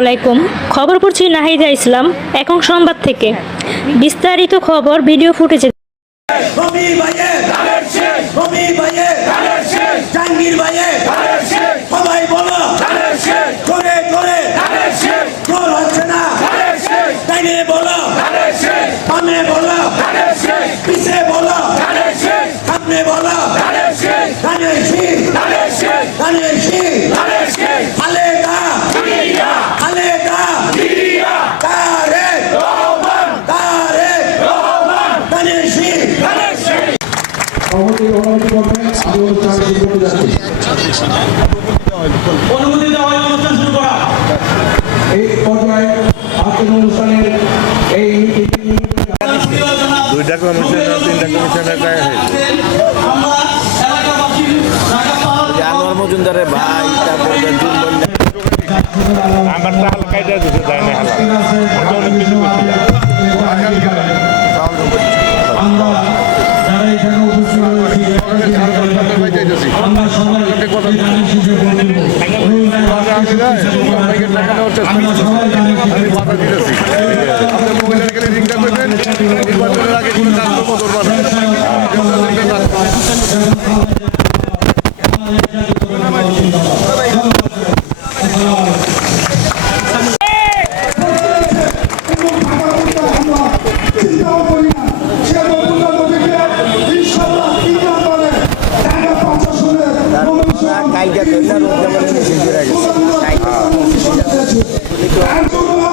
আলাইকুম। খবর পড়ছি নাহিদা ইসলাম, এখন সংবাদ থেকে। বিস্তারিত খবর ভিডিও পিছে বলো সামনে বলো ধানের শীষ ধানের শীষ খালেদা খালেদা তারে তারে সভাপতির অনুমতি করবেন আমি অনুষ্ঠানে শুরু করতে যাচ্ছি অনুমতি দেওয়া হয় অনুষ্ঠান শুরু করা এই পর্যায়ে আজকের অনুষ্ঠানের এই দুইটা কমিশন তিনটা কমিশনের গায়ে হয়েছে আমরা এলাকাবাসী ঢাকা পাহাড় আনোয়ার মজুমদারের ভাই তারপরে আমার তো দিতে যায় না হালা আমি অনেক কিছু আমরা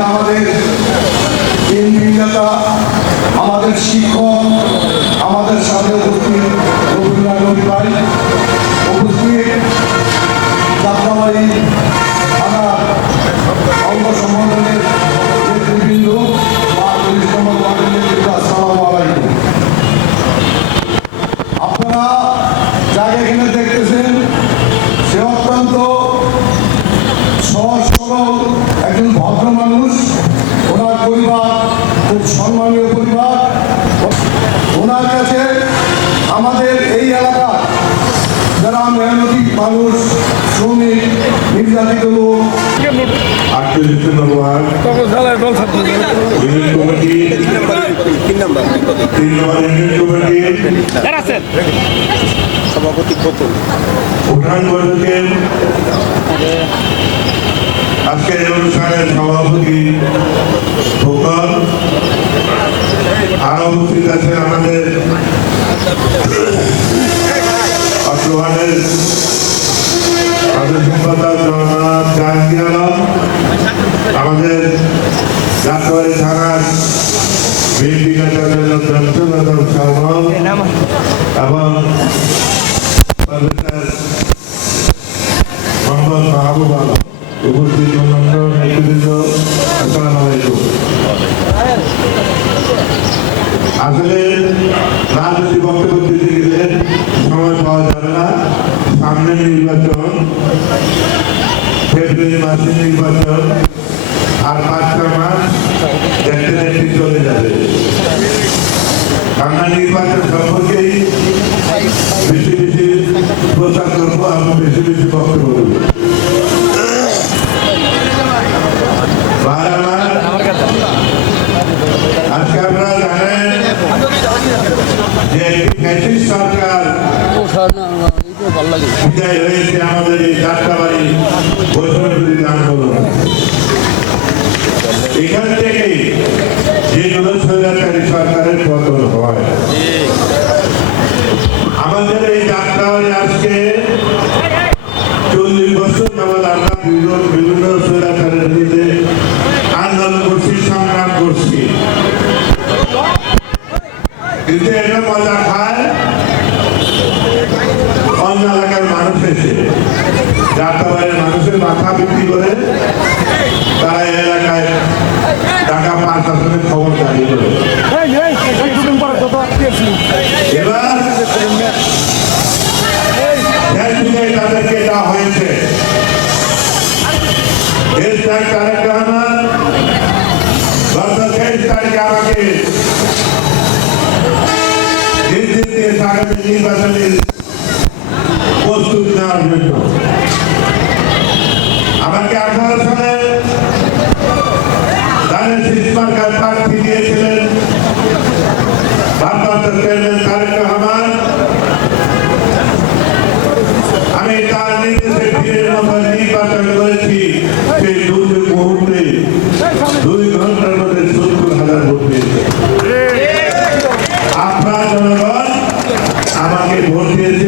আমাদের নির্যাতিত লোক আটচল্লিশ নম্বর ইউনিট কমিটি তিন নাম্বার ইউনিট কমিটি সভাপতি খোকন উঠান বৈঠকের আজকের অনুষ্ঠানের সভাপতি ফোকর আরও উপস্থিত আছেন আমাদের থানার বিএনপি নেতাদের জনসংখ্যা সালমান এবং মোহাম্মদ মাহবুব আলম উপস্থিত অন্যান্য নেতৃবৃন্দ আসসালামু আলাইকুম। আসলে রাজনৈতিক বক্তব্য দিতে গেলে সময় পাওয়া যাবে না। সামনে নির্বাচন ফেব্রুয়ারি মাসে নির্বাচন আর পাঁচটা মাস দেখতে দেখতে চলে যাবে আমরা নির্বাচন সম্পর্কেই বেশি বেশি প্রচার করব এবং বেশি বেশি বক্তব্য আমার, আজকে আপনারা জানেন যে ফ্যাসিস্ট সরকার বিদায় হয়েছে আমাদের এই যাত্রাবাড়ি যাত্রাবাড়ির মানুষের মাথা বিক্রি করে তারা এলাকায় ঢাকা পাঁচ আসনের খবর জারি করে। এবার তাদেরকে দেওয়া হয়েছে। দেশটার তারেক রহমান গত তেইশ তারিখে আমাকে নির্দেশ আগামী নির্বাচনের প্রস্তুত নেওয়ার জন্য। আমাকে আঠারো সালে ধানের শীষমার্কার প্রার্থী দিয়েছিলেন। ভারপ্রাপ্ত চেয়ারম্যান তারেক রহমান। আমি তার নির্দেশে ভিড়ের মতো আমাকে ভোট দিয়েছেন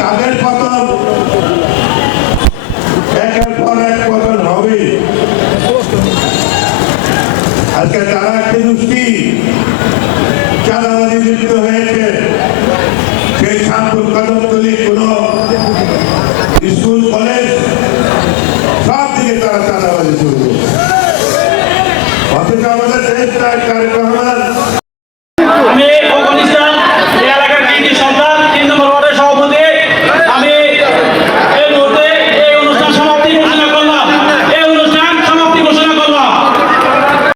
তাদের পতন? একের পর এক পতন হবে। আজকে তারা একটি গোষ্ঠী চাঁদাবাদী লিপ্ত হয়েছে। সেই শামপুর কদমতলি কোন স্কুল, কলেজ, সব দিকে তারা চাঁদাবাদী শুরু করছে। অথচ আমাদের দেশ তার রহমান